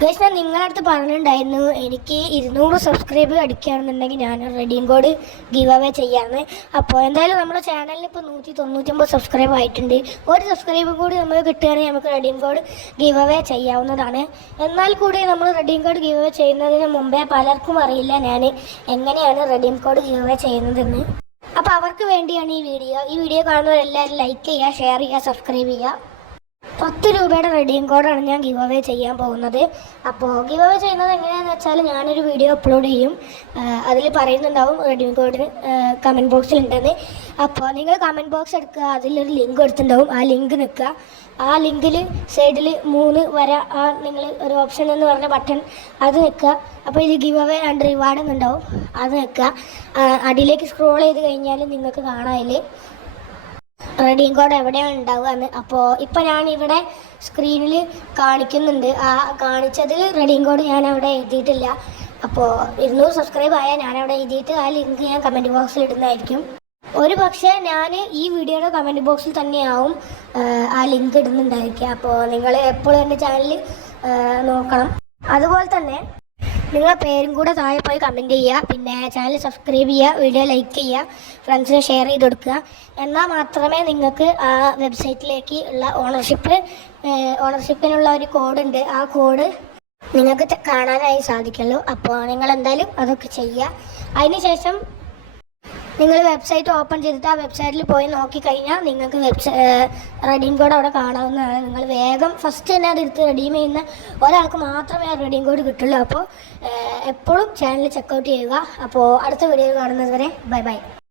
Guys, ഞാൻ നിങ്ങളുടെ അടുത്ത് പറഞ്ഞിട്ടുണ്ടായിരുന്നു എനിക്ക് 200 സബ്സ്ക്രൈബ് അടിക്കുകയാണെന്നുണ്ടെങ്കിൽ ഞാൻ റെഡീം കോഡ് ഗീവ് അവേ ചെയ്യാമെന്ന്. അപ്പോൾ എന്തായാലും നമ്മുടെ ചാനലിൽ ഇപ്പോൾ 199 സബ്സ്ക്രൈബ് ആയിട്ടുണ്ട്. ഒരു സബ്സ്ക്രൈബ് കൂടി നമുക്ക് കിട്ടുകയാണെങ്കിൽ നമുക്ക് റെഡീം കോഡ് ഗീവ് അവേ ചെയ്യാവുന്നതാണ്. എന്നാൽ കൂടി നമ്മൾ റെഡീം കോഡ് ഗീവ് അവേ ചെയ്യുന്നതിന് മുമ്പേ പലർക്കും അറിയില്ല ഞാൻ എങ്ങനെയാണ് റെഡീം കോഡ് ഗീവ് അവേ ചെയ്യുന്നതെന്ന്. അപ്പോൾ അവർക്ക് വേണ്ടിയാണ് ഈ വീഡിയോ കാണുന്നവരെല്ലാവരും ലൈക്ക് ചെയ്യുക, ഷെയർ ചെയ്യുക, സബ്സ്ക്രൈബ് ചെയ്യുക. 10 രൂപയുടെ റെഡീം കോഡാണ് ഞാൻ ഗിവ് അവേ ചെയ്യാൻ പോകുന്നത്. അപ്പോൾ ഗിവ് അവേ ചെയ്യുന്നത് എങ്ങനെയാണെന്ന് വെച്ചാൽ ഞാനൊരു വീഡിയോ അപ്ലോഡ് ചെയ്യും. അതിൽ പറയുന്നുണ്ടാവും റെഡീം കോഡിന് കമൻറ്റ് ബോക്സിലുണ്ടെന്ന്. അപ്പോൾ നിങ്ങൾ കമൻറ്റ് ബോക്സ് എടുക്കുക, അതിലൊരു ലിങ്ക് എടുത്തിട്ടുണ്ടാവും. ആ ലിങ്ക് നിൽക്കുക. ആ ലിങ്കിൽ സൈഡിൽ 3 വര നിങ്ങൾ ഒരു ഓപ്ഷൻ എന്ന് പറഞ്ഞ ബട്ടൺ അത് നിൽക്കുക. അപ്പോൾ ഇത് ഗിവ് അവേ ആൻഡ് റിവാർഡ് എന്നുണ്ടാവും, അത് നിൽക്കുക. അടിയിലേക്ക് സ്ക്രോൾ ചെയ്ത് കഴിഞ്ഞാൽ നിങ്ങൾക്ക് കാണാതിൽ റെഡീം കോഡ് എവിടെയാണ് ഉണ്ടാവുക എന്ന്. അപ്പോൾ ഇപ്പോൾ ഞാനിവിടെ സ്ക്രീനിൽ കാണിക്കുന്നുണ്ട്. ആ കാണിച്ചതിൽ റെഡീം കോഡ് ഞാൻ അവിടെ എഴുതിയിട്ടില്ല. അപ്പോൾ 200 സബ്സ്ക്രൈബ് ആയാൽ ഞാനവിടെ എഴുതിയിട്ട് ആ ലിങ്ക് ഞാൻ കമൻറ്റ് ബോക്സിൽ ഇടുന്നതായിരിക്കും. ഒരു പക്ഷേ ഞാൻ ഈ വീഡിയോയുടെ കമൻറ്റ് ബോക്സിൽ തന്നെയാവും ആ ലിങ്ക് ഇടുന്നുണ്ടായിരിക്കുക. അപ്പോൾ നിങ്ങൾ എപ്പോഴും എൻ്റെ ചാനൽ നോക്കണം. അതുപോലെ തന്നെ നിങ്ങളുടെ പേരും കൂടെ താഴെ പോയി കമൻറ്റ് ചെയ്യുക. പിന്നെ ചാനൽ സബ്സ്ക്രൈബ് ചെയ്യുക, വീഡിയോ ലൈക്ക് ചെയ്യുക, ഫ്രണ്ട്സിന് ഷെയർ ചെയ്ത് കൊടുക്കുക. എന്നാൽ മാത്രമേ നിങ്ങൾക്ക് ആ വെബ്സൈറ്റിലേക്ക് ഉള്ള ഓണർഷിപ്പിനുള്ള ഒരു കോഡുണ്ട്, ആ കോഡ് നിങ്ങൾക്ക് കാണാനായി സാധിക്കുള്ളൂ. അപ്പോൾ നിങ്ങളെന്തായാലും അതൊക്കെ ചെയ്യുക. അതിനുശേഷം നിങ്ങൾ വെബ്സൈറ്റ് ഓപ്പൺ ചെയ്തിട്ട് ആ വെബ്സൈറ്റിൽ പോയി നോക്കിക്കഴിഞ്ഞാൽ നിങ്ങൾക്ക് റെഡീം കോഡ് അവിടെ കാണാവുന്നതാണ്. നിങ്ങൾ വേഗം ഫസ്റ്റ് തന്നെ അതെടുത്ത് റെഡീം ചെയ്യുന്ന ഒരാൾക്ക് മാത്രമേ ആ റെഡീം കോഡ് കിട്ടുള്ളൂ. അപ്പോൾ എപ്പോഴും ചാനൽ ചെക്കൗട്ട് ചെയ്യുക. അപ്പോൾ അടുത്ത വീഡിയോ കാണുന്നത് വരെ ബൈ ബൈ.